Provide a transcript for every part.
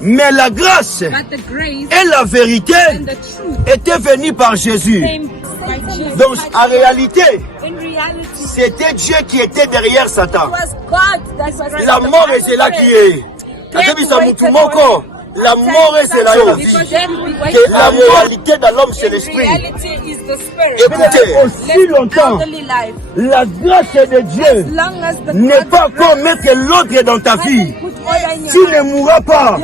Mais la grâce et la vérité étaient venues par Jésus. Donc en réalité, c'était Dieu qui était derrière Satan. La mort est là qui est. La mort est la chose. Que la moralité dans l'homme, c'est l'esprit. Écoutez, aussi longtemps, la grâce de Dieu n'est pas encore mettre l'autre dans ta vie. Tu ne mourras pas.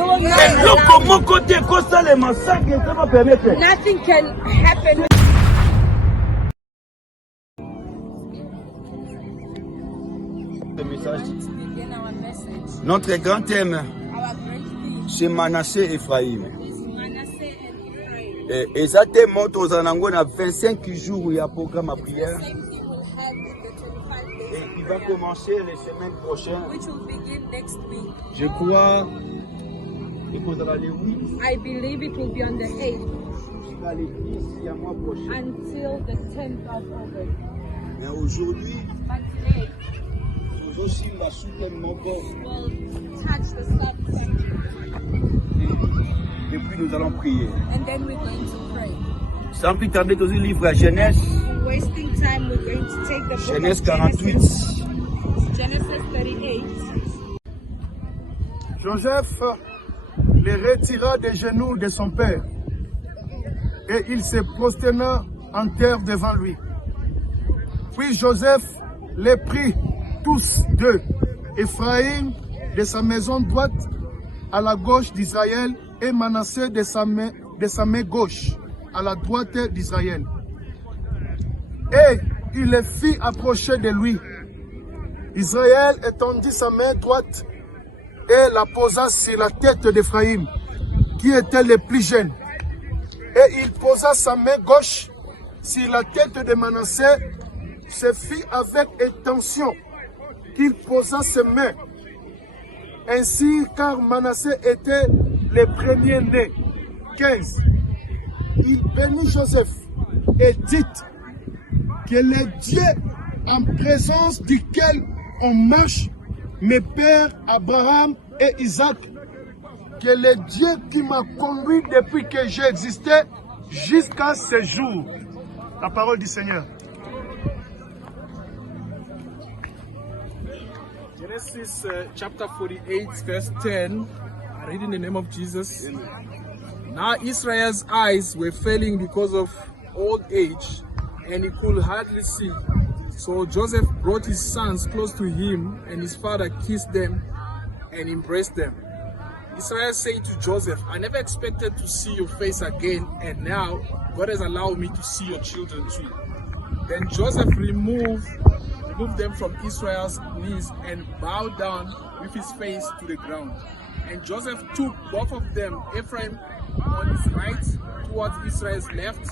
Comment côté ça les massacres, ça va permettre. Nothing can happen. Notre grand thème, c'est Manassé et Ephraïm. Et exactement, nous avons 25 jours, il y a un programme à prière. Et il va commencer les semaines prochaines. Je crois que vous allez le 8. I believe it will be on the 8th Jusqu'à le 10 mois prochain. until the 10th of August. Mais aujourd'hui, But today nous aussi, la soutane mon corps. we'll touch the subject Et puis nous allons prier. and then we're going to pray. Sans plus tarder, nous livre à Genèse. Wasting time, we're going to take the book Genèse of 48. Genesis 38. Joseph les retira des genoux de son père et il se prosterna en terre devant lui. Puis Joseph les prit tous deux, Ephraïm de sa maison droite à la gauche d'Israël et Manassé de sa main gauche à la droite d'Israël. Et il les fit approcher de lui. Israël étendit sa main droite et la posa sur la tête d'Ephraïm, qui était le plus jeune. Et il posa sa main gauche sur la tête de Manassé. Ce fit avec intention qu'il posa ses mains. Ainsi, car Manassé était le premier-né. 15. Il bénit Joseph et dit que le Dieu en présence duquel on marche, mes pères Abraham et Isaac, que le Dieu qui m'a conduit depuis que j'ai existé jusqu'à ce jour. La parole du Seigneur. Genesis chapter 48 verse 10. I read in the name of Jesus. Now Israel's eyes were failing because of old age, and he could hardly see. So Joseph brought his sons close to him, and his father kissed them and embraced them. Israel said to Joseph, I never expected to see your face again, and now God has allowed me to see your children too. Then Joseph removed them from Israel's knees and bowed down with his face to the ground. And Joseph took both of them, Ephraim on his right towards Israel's left,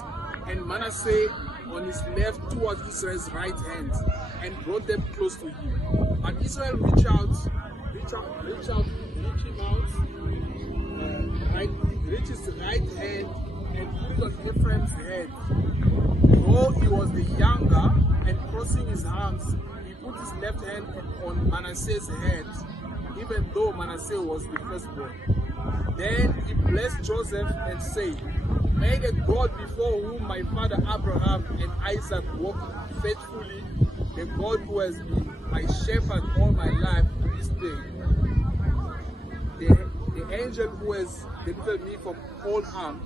and Manasseh on his left towards Israel's right hand, and brought them close to him. And Israel reached him his right hand and put it on Ephraim's head. Though he was the younger, and crossing his arms, he put his left hand on Manasseh's head, even though Manasseh was the firstborn. Then he blessed Joseph and said, May the God before whom my father Abraham and Isaac walked faithfully, the God who has been my shepherd all my life to this day, the angel who has delivered me from all harm,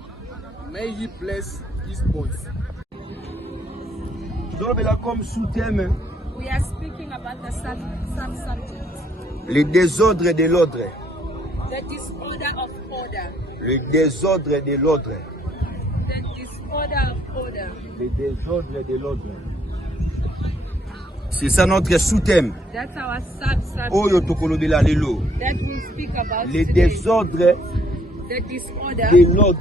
may he bless his boys. Comme sous-thème, We are speaking about the sub-subject. le désordre de l'ordre. The disorder of order. Le désordre de l'ordre. The disorder of order. Le désordre de l'ordre. C'est ça notre sous-thème. That's our sub-subject Oyo tokolobela lelo. that we'll speak about Le today. désordre The disorder de l'ordre.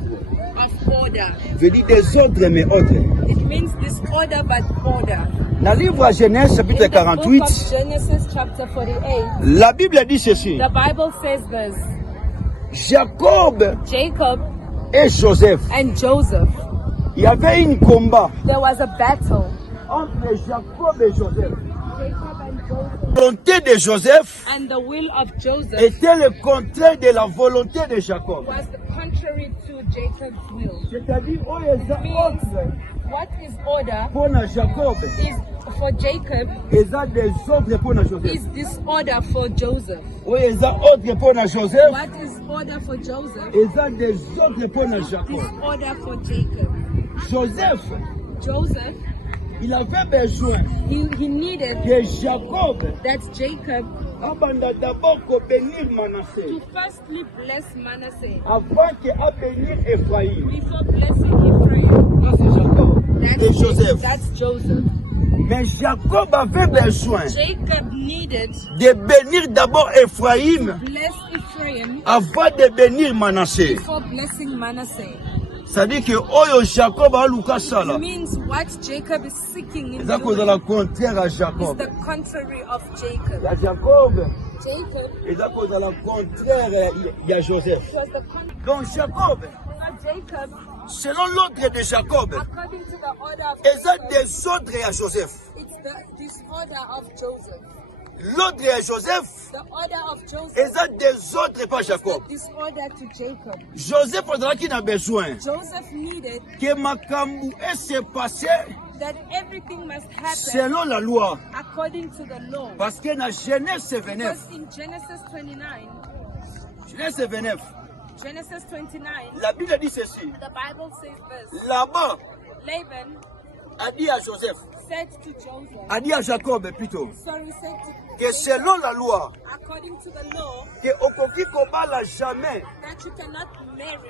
of order. Je dis désordre mais ordre. It means disorder but order. Dans le livre Genèse chapitre In the book 48, of Genesis chapter 48, la Bible dit ceci. the Bible says this. Jacob Jacob et Joseph. and Joseph, Il y avait un combat there was a battle. entre Jacob et Joseph. Jacob and volonté de Joseph and the will of Joseph était le contraire de la volonté de Jacob. was contrary to Jacob's will. C'est-à-dire, What is order pour Jacob, is for Jacob ils ont des ordres pour Joseph. is disorder for Joseph. Ils ont ordre pour Joseph. What is order for Joseph? Ils ont des ordres pour Jacob. Disorder for Jacob. Joseph, Joseph, il avait besoin he needed que Jacob that Jacob abanda d'abord que bénir Manassé to firstly bless Manasseh avant que à bénir Ephraïm. before blessing Ephraim. Ça c'est Jacob et Joseph. That's Joseph. Mais Jacob avait besoin Jacob needed de bénir d'abord Ephraim bless Ephraim avant de bénir Manassé. before blessing Manasseh. C'est-à-dire que Oyo Jacob a Lucas Sala. It means what Jacob is seeking in C'est cause de la contraire à is Jacob. the contrary of Jacob. Il y a Jacob, Jacob et c'est cause de la contraire il y a Joseph. was the contrary. Donc Jacob, Jacob, selon l'ordre de Jacob, according to the order of et ça Jacob, des ordres à Joseph. it's the disorder of Joseph. L'ordre à Joseph, The order of Joseph et ça des ordres par Jacob. is disorder to Jacob. Joseph faudra qu'il a besoin Joseph needed que Makambu s'est passé that everything must happen selon la loi. according to the law. Parce que dans Genèse 29, Because in Genesis 29, Genèse 29, Genesis 29, la Bible dit ceci. the Bible says this. Là-bas, Laban a dit à Joseph, said to Joseph, a dit à Jacob plutôt, sorry, said to que selon la loi, according to the law, que Okoki Kobala jamais that you cannot marry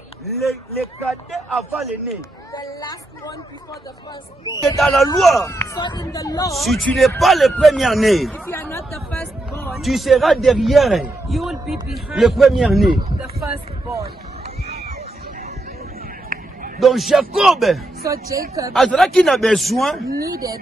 les cadets avant l'aîné. the last one before the firstborn. Et dans la loi, So in the law, si tu n'es pas le premier-né, if you are not the firstborn, tu seras derrière you will be le behind premier-né. the firstborn. Donc Jacob, So Jacob Azra qui a besoin needed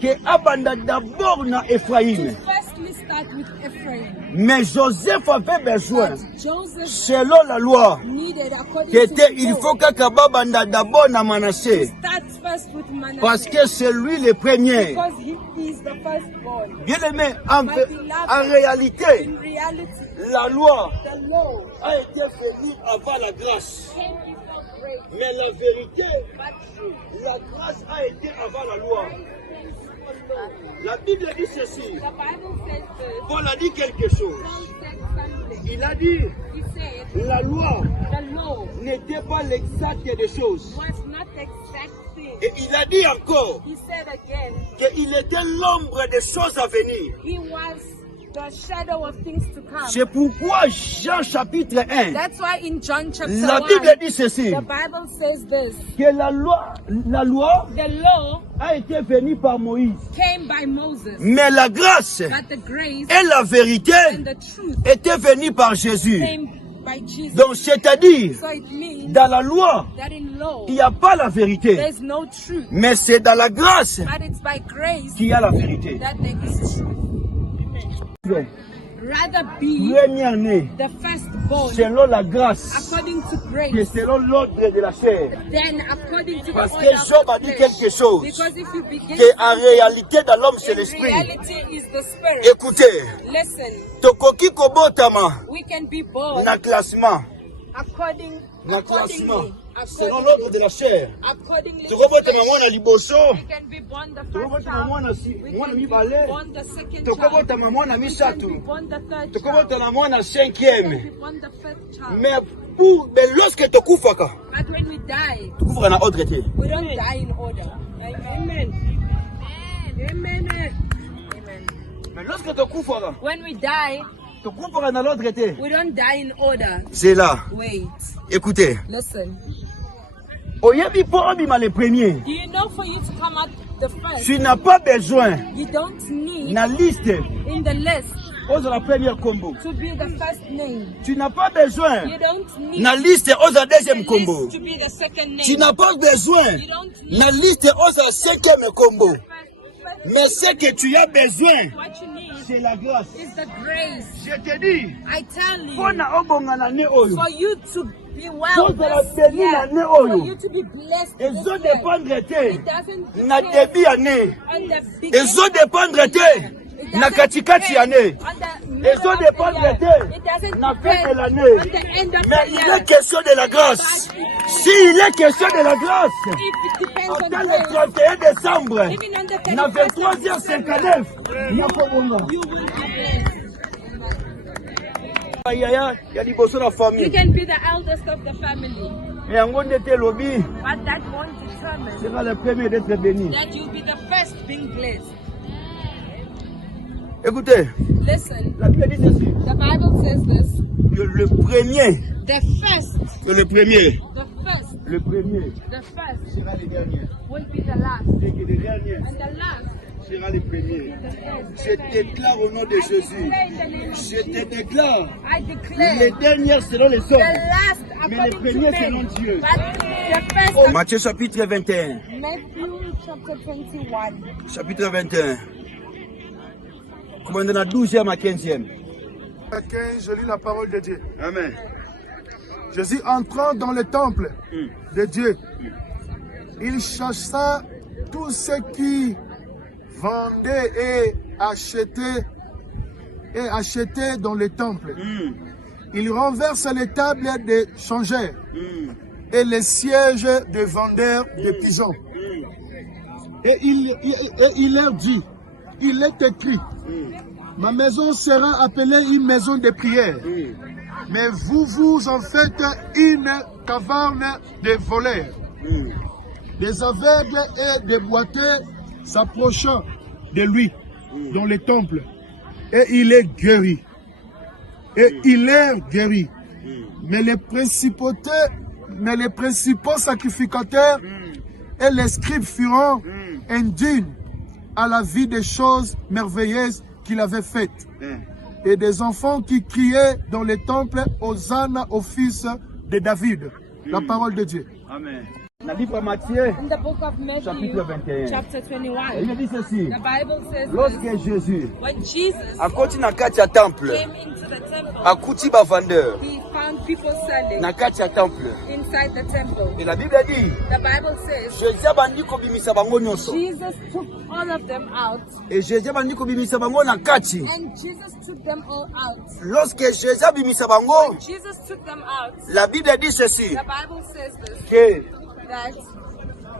que abanda d'abord na to Ephraim. firstly start with Ephraim. Mais Joseph avait besoin, But Joseph selon la loi, needed, according que to te, the il law, faut qu'Akababanda d'abord na Manassé. start first with Manasseh. Parce que c'est lui le premier. Because he is the firstborn. Bien aimé, en réalité, In reality, la loi the law a été faite avant la grâce. came before grace, Mais la vérité, but true la grâce a été avant la loi. came before law. La Bible dit ceci. The Bible says this. Paul a dit quelque chose. Paul said something. Il a dit, He said la loi the law n'était pas l'exact des choses. was not the exact thing. Et il a dit encore He said again, qu'il était l'ombre des choses à venir. he was the shadow of things to come. C'est pourquoi Jean chapitre 1, That's why in John chapter la 1, Bible dit ceci, the Bible says this. que la loi The law a été venue par Moïse. came by Moses, Mais la grâce but the grace et la vérité and the truth étaient venues par Jésus. came by Jesus. Donc c'est-à-dire, So it means dans la loi, that in law, il n'y a pas la vérité. there's no truth, Mais c'est dans la grâce but it's by grace qu'il y a la vérité. that there is truth. Rather be Premier-né, the firstborn selon la grâce, according to que grace, selon l'ordre de la chair. then according to the Parce order que of Job a the dit flesh. quelque chose, Because if you begin qu'en réalité dans l'homme c'est in l'esprit. reality is the spirit. Écoutez, Listen, tokoki kobotama we can be born na classement, accordingly, selon l'ordre de la chair. accordingly to Tokobotama flesh. mwana liboso, We can be born the first tokobotama child. mwana We mwana can be mibale, born the second child. tokobotama mwana We can be misatu, born the third child. tokobotama mwana We can cinquième. be born the fifth child. Mais lorsque tokufaka, But when we die, tokufaka na ordre te. we don't die in order. Amen. Amen. Amen. Mais lorsque tokufaka, When we die, tokufaka na l'ordre te. we don't die in order. C'est là. Wait, Écoutez, listen. oyebi po obima le premier. Do you know for you to come out the first, Tu n'as pas besoin you don't need na liste in the list aux la première combo. to be the first name. Tu n'as pas besoin You don't need na liste aux la the deuxième combo. list to be the second Tu name. n'as pas besoin You don't need na liste aux la cinquième combo. first. Mais ce que tu as besoin, What you need c'est la grâce. is the grace. Je te dis, I tell you, pour na obonga na ne oyo, for you to be pour well de la this béni year, na ne for oyo, you to be blessed et this zo year, dépendre te it doesn't na depend début année, on the et beginning zo dépendre te na katikati ya année. Et ça dépend na fin de l'année. Mais il est question de la grâce. S'il est question de la grâce, attends le 31 décembre, na 23h59, il y a pas bon. You can be the eldest of the family. Mais en était lobby, But that won't determine sera le premier d'être béni. that you'll be the first being blessed. Écoutez, Listen, la Bible dit ceci, the Bible says this. que le premier, The first, le premier the first sera le dernier. will be the last. Et que le dernier And the last, sera le premier. the first. Je déclare au nom de Jésus, je te déclare, I declare les derniers seront les the hommes. last Mais according les premiers to selon men. Dieu. But the first, Matthieu chapitre 21. Matthew chapter 21. Chapitre 21. Comment on a 12e à 15e. Je lis la parole de Dieu. Amen. Jésus entrant dans le temple de Dieu, il chassa tous ceux qui vendaient et achetaient dans le temple. Il renverse les tables des changeurs et les sièges des vendeurs de pigeons. Et il leur dit, il est écrit, ma maison sera appelée une maison de prière. Mais vous en faites une caverne de voleurs. Des aveugles et des boiteux s'approchant de lui dans le temple. Et il est guéri. Et il est guéri. Mais les principaux sacrificateurs et les scribes furent indignes à la vie des choses merveilleuses qu'il avait faites. Et des enfants qui criaient dans les temples Hosanna au fils de David. La parole de Dieu. Amen. Dans le livre Matthieu, In the book of Matthew, chapitre 21. chapter Et 21, il dit ceci, the Bible says this. lorsque Jésus When Jesus akoti na kati ya temple, came into the temple, akuti ba vendeur he found people selling na kati ya temple. inside the temple. Et la Bible dit, The Bible says Jésus abandi kobimisa bango nyonso. Jesus took all of them out, Et Jésus abandi kobimisa bango na kati. and Jesus took them all out. Lorsque Jésus abimisa bango, Jesus took them out. la Bible dit ceci, The Bible says this, que that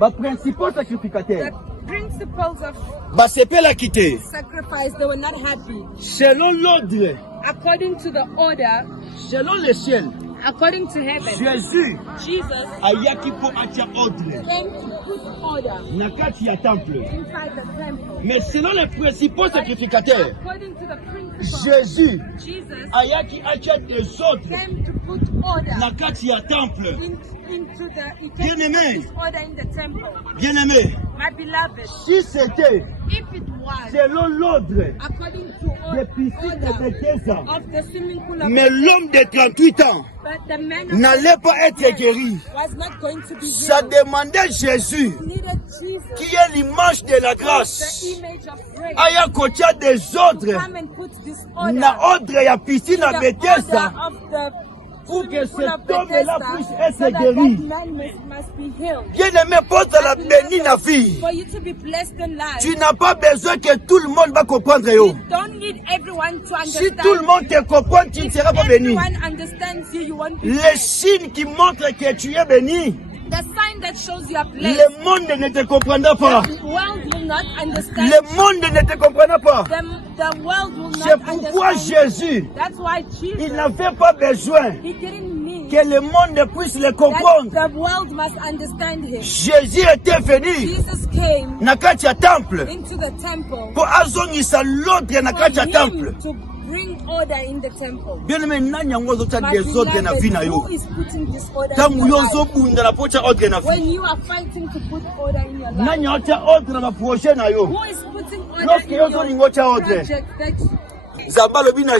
ba principaux the sacrificateurs principles of basepela kite sacrifice, they were not happy. selon l'ordre, According to the order, selon le ciel. according to heaven, Jésus Jesus ayaki po atia ordre came to put order na kati ya temple. inside the temple. Mais selon les principaux sacrificateurs, According to the principles, Jésus Jesus ayaki atia des ordres came to put order na kati ya temple. into the Bien-aimé. order in the temple. Bien-aimé, My beloved, si c'était if it was selon l'ordre according to des piscines de order Bethesda, of the swimming pool of mais l'homme de 38 ans but the man of n'allait pas être guéri. was not going to be Ça healed. demandait Jésus, Needed Jesus, qui est l'image de la the grâce, image of grace, aya kotia des ordres come and put this order na ordre ya piscine à the Bethesda order of the pour que swimming pool of cet homme-là Bethesda, puisse so être that guéri. that man must be healed. Bien-aimé, porte la bénie la vie. For you to be blessed in life, Tu n'as pas besoin que tout le monde va comprendre. Yo. you don't need everyone to Si understand. tout le monde te comprend, tu ne If seras pas béni. everyone understands you, you won't be Les blessed. signes qui montrent que tu es béni, The sign that shows you are blessed, le monde ne te comprendra pas. the world will not understand. Le monde ne te comprendra pas. The world will C'est not pourquoi understand. Jésus, That's why il Jesus, n'avait pas besoin he didn't need que le monde puisse le that comprendre. the world must understand him. Jésus était venu Jesus came na kati ya temple into the temple pour azongisa l'ordre na for kati ya temple. him to bring order in the temple. Bien aimé, nani yango ozotya My désordre na vie na beloved, yo? who is putting disorder in Tangu your yo life? ozobunda na potya ordre na vie. When you are fighting to put order in your life, Nani otya ordre na baprojet na yo? who is putting order Lorsque in yo your ozolinga otya ordre, project that Nzambe alobi na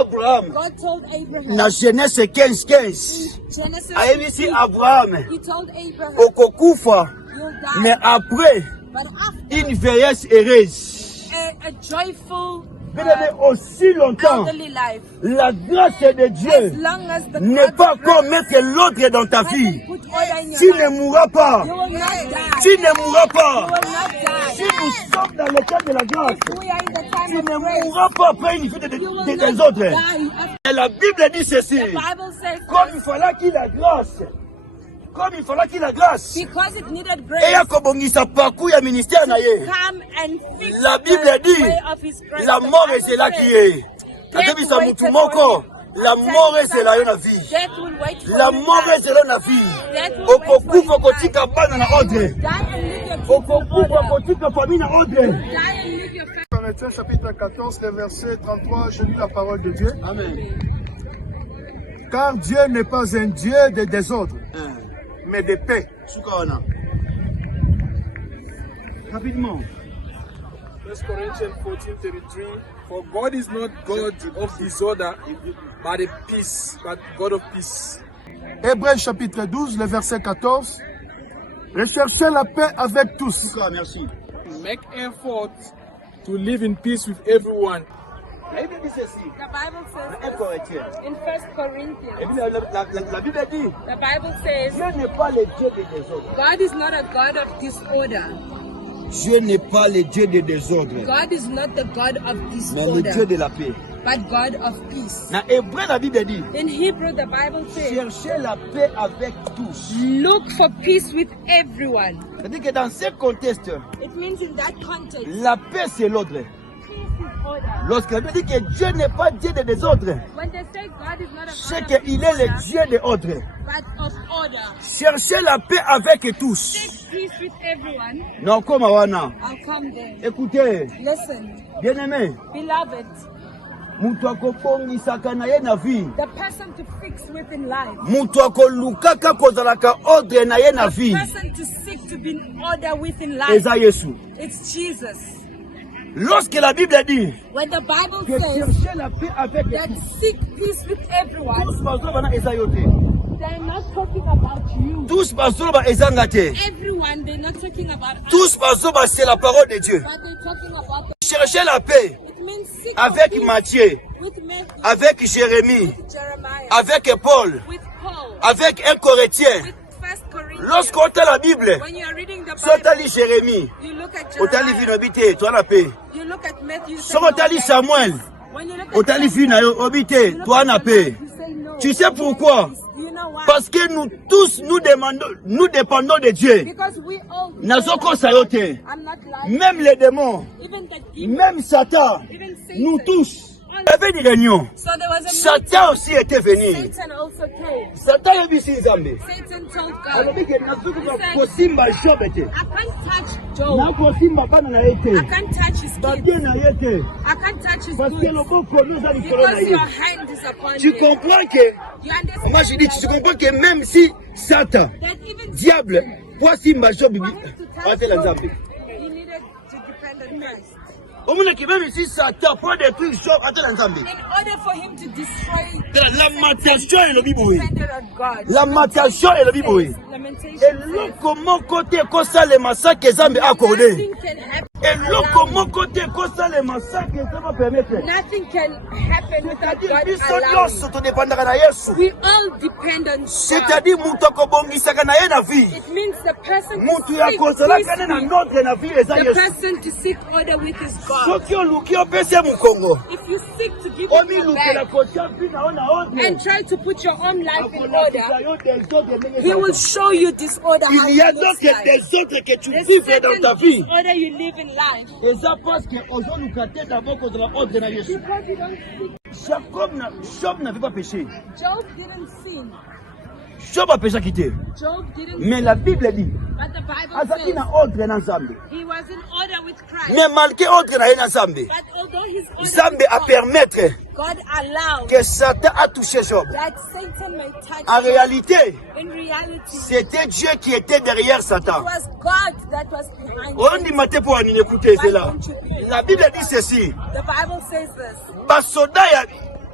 Abraham God told Abraham? na Genèse 15:15 Genesis ayebisi 15, Abraham he told Abraham, okokufa, you'll die, mais après but after une vieillesse heureuse. a joyful Bien-aimé, aussi longtemps, elderly life. la grâce de As Dieu long as the n'est God pas of encore grace mettre l'ordre dans ta vie. hasn't put order in your Tu life, ne mourras pas. you will not die. Tu ne mourras You pas. will not die. Si nous sommes dans le cadre de la grâce, If we are in the tu time of ne grace, mourras pas après une vie you will des not autres. die. After Et la Bible dit ceci. the Bible says Comme il fallait qu'il la grâce. Comme il fallait qu'il la grâce. because it needed Et grace ya kobongisa parcours ya ministère na ye. come and fix La Bible the dit, way of his grace. la The mort Bible est là says, qui est. death Akebisa waited mutu moko. for him. La mort est là yo na vie. Death will wait for La you. mort est là na vie. Death will wait for Okokufa you. kotika bana na ordre. Die and live your kids in Okokufa order. kotika famille na ordre. Die and live your family. Corinthiens chapitre 14, le verset 33, je lis la parole de Dieu. Amen. Car Dieu n'est pas un Dieu de désordre, mais de paix. Sukaona. Rapidement. 1 Corinthians 14:33. For God is not God of disorder, but a peace, but God of peace. Hébreux chapitre 12, le verset 14. Recherchez la paix avec tous. Suka, merci. Make effort to live in peace with everyone. La Bible dit ceci. The Bible says Un Corinthien. in 1 Corinthians, Et puis la Bible dit, the Bible says Dieu n'est pas le Dieu des désordres. God is not a God of disorder. Dieu n'est pas le Dieu des désordres, God is not the God of mais le Dieu disorder, de la paix. but God of peace. Dans Hébreu, la Bible dit, In Hebrew, the Bible says, cherchez la paix avec tous. look for peace with everyone. C'est-à-dire que dans ce contexte, It means in that context, la paix c'est l'ordre. peace is order. Lorsque la Bible dit que Dieu n'est pas Dieu des désordres, When they say God is not a c'est God of qu'il est le disorder, Dieu de ordre. but of order. Cherchez la paix avec tous. Seek peace with everyone. Non, comme Awana. I'll come there. Écoutez, Listen, bien-aimé, beloved, mutu akobongisaka na ye na vie. the person to fix within life, Mutu akolukaka kozalaka ordre na ye na the vie. person to seek to be in order within life, Eza Yesu. it's Jesus. Lorsque la Bible dit When the Bible que says chercher la paix avec that tous, seek peace with everyone, tous bazoloba eza yo te. they're not talking about you. Tous bazoloba ezanga te. Everyone, they're not talking about us, Tous bazoloba c'est la parole de Dieu. but they're talking about the, Chercher la paix it means seek avec peace Matthieu, with Matthew, avec Jérémie, with Jeremiah, avec Paul, with Paul, avec un Corinthien. with 1 Corinthians. Lorsqu'on t'a la Bible, When you're reading the si on t'a Bible, lu Jérémie, you look at on t'a lu Jeremiah, Vinobité, toi la paix. you look at Matthew, you Si say on t'a no, lu there is Samuel, peace. When you look on at t'a lu Samuel, Vina Obité, you look toi at la Samuel, paix. you say no. Tu sais pourquoi? You know why? Parce que nous tous, nous dépendons de Dieu. Because we all Nazoko sayote. I'm not lying. Même les démons, Even the demons, même Satan, even Satan. nous tous. Il y avait une réunion. So there was a Satan aussi était venu. meeting. Satan also came. Satan a vu si Nzambe. Satan told Alors, God, il a kosimba Job ete. I can't touch Job. Na kosimba bana na I ete. can't touch his Babie kids. na yete. I can't touch his Parce que goods. le loboko nous a likolo na Because your ye. hand is upon Tu him. comprends que, You understand moi je dis, tu that, comprends que même si Satan, that even diable, pour simba Job, for him to on touch fait la Job, Nzambe. he needed to depend on Christ. Au moins que même si Satan prend des trucs Job, on fait la Nzambe. In order for him to destroy, La matation est le biboui. depended on God. La matation est le biboui. Lamentation Et says, l'autre mon côté, qu'on ça les massacres que Zambé a accordé. nothing can happen. Et l'autre mon côté, qu'on ça les massacres que ça va permettre. Nothing can happen without C'est-à-dire, God biso allowing. nyonso todépendaka na Yesu. We all depend on God. C'est-à-dire, mutu akobongisaka na ye na vie. It means the person to Mutu ya seek kozalaka ne na peace notre na vie eza with, the Yesu. person to seek order with his God. Soki oluki opesi ye mokongo, If you seek to give him your omilukela back kotia mpi na yo na ordre, and try to put your own life in akolakisa order, yo desordre ndenge he will ezalaka. show you disorder how Il y a it looks donc like. des autres que tu There's vives dans ta certain vie. disorder you live in life Eza parce que ozoluka te d'abord kozala ordre na Yesu. because you don't seek. Job n'avait pas péché. Job didn't sin. Job a péché quitté. Job didn't Mais sin. la Bible dit, But the Bible azaki says na ordre na Nzambe. he was in order with Christ. Mais malgré ordre na ye na Nzambe, But although his order Nzambe with a God, permettre God allowed que Satan a touché Job. that Satan may touch En Job. réalité, In reality, c'était Dieu qui était derrière it Satan. was God that was behind On it. dit matin pour en écouter cela. La Bible dit ceci. The Bible says this. Basoda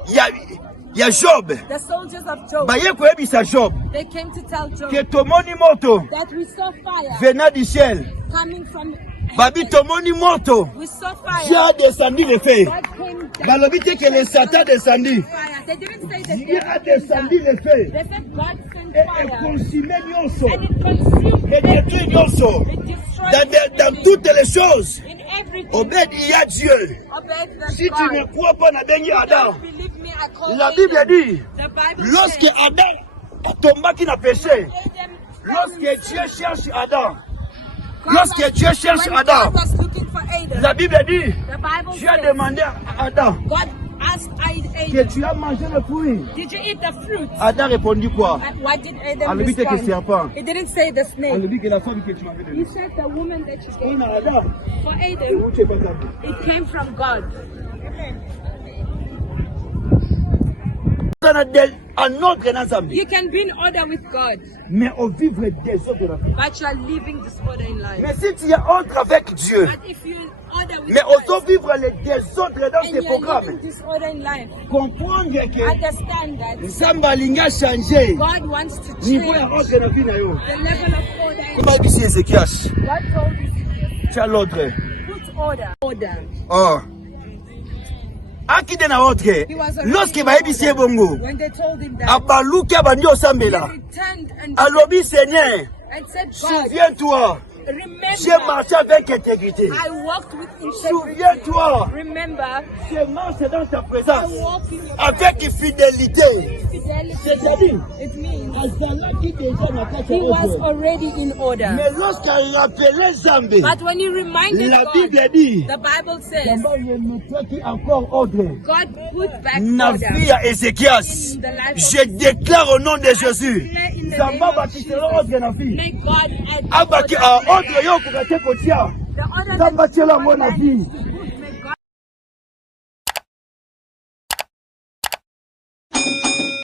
ya Job. The soldiers of Job, Baye koyebisa Job they came to tell Job que tomoni moto that we saw fire venant du ciel coming from Babi tomoni moto. We saw fire. Dieu a descendu le feu. God came down. Balobi te que le Satan descendu. Fire. They didn't say that Dieu a they came descendu down. le feu. They said God sent Et fire. consumé nyonso. And it consumed Et détruit nyonso. It destroyed Dans everything. toutes les choses. In everything. Obed, il y a Dieu. Obey the Si tu ne God. crois pas, on a béni Adam. Don't believe me, I call La Adam. Bible dit, The Bible lorsque says, Adam tomba qui n'a péché, Adam lorsque Dieu cherche Adam, God lorsque was- Dieu cherche when Adam, God was looking for Adam, la Bible dit, the Bible Dieu a says, demandé à Adam God asked que Adam, tu as mangé le fruit. did you eat the fruit? Adam répondit quoi? And what did Adam Elle lui dit que respond? serpent. He didn't say the On snake. lui dit que la femme que tu m'avais He donnée. said the woman that you On gave a Adam. for Adam, Où tu es pas capable. it came from God. On a un ordre dans sa vie. You can be in order with God, Mais au vivre des autres dans la vie. but you are living disorder in life. Mais si tu as ordre avec Dieu, But if you order with mais autant God, vivre les désordres dans and tes you are programmes, living disorder in life, comprendre que understand that Samba Linga changé. God wants to Niveau ya change ordre na vie na yo. the level of order in Comment dit Ézéchias? God told us Tu as l'ordre. to put order. Order. Oh. Akide na ordre. He was already Lorsque in bayebisie order. bongo. When they told him that, Abaluki abandi he osambela. returned and Alobi Seigneur, said, God, souviens-toi, j'ai remember, marché avec intégrité. I walked with integrity. Souviens-toi, Remember, j'ai marché dans ta I présence walked in your avec fidélité. fidelity. C'est-à-dire, It means azalaki déjà na kati he ya was ordre. already in order. Mais lorsqu'il rappelait Zambé, But when he reminded la God, Bible dit, the Bible says, Samba remettait encore ordre. God put back Na order. vie à Ézéchias, je déclare au nom de Jésus, Samba bâtissera ordre na vie. May God add Abaki a order. ordre yo kokate kotia. The order Samba that tiela mo na vie.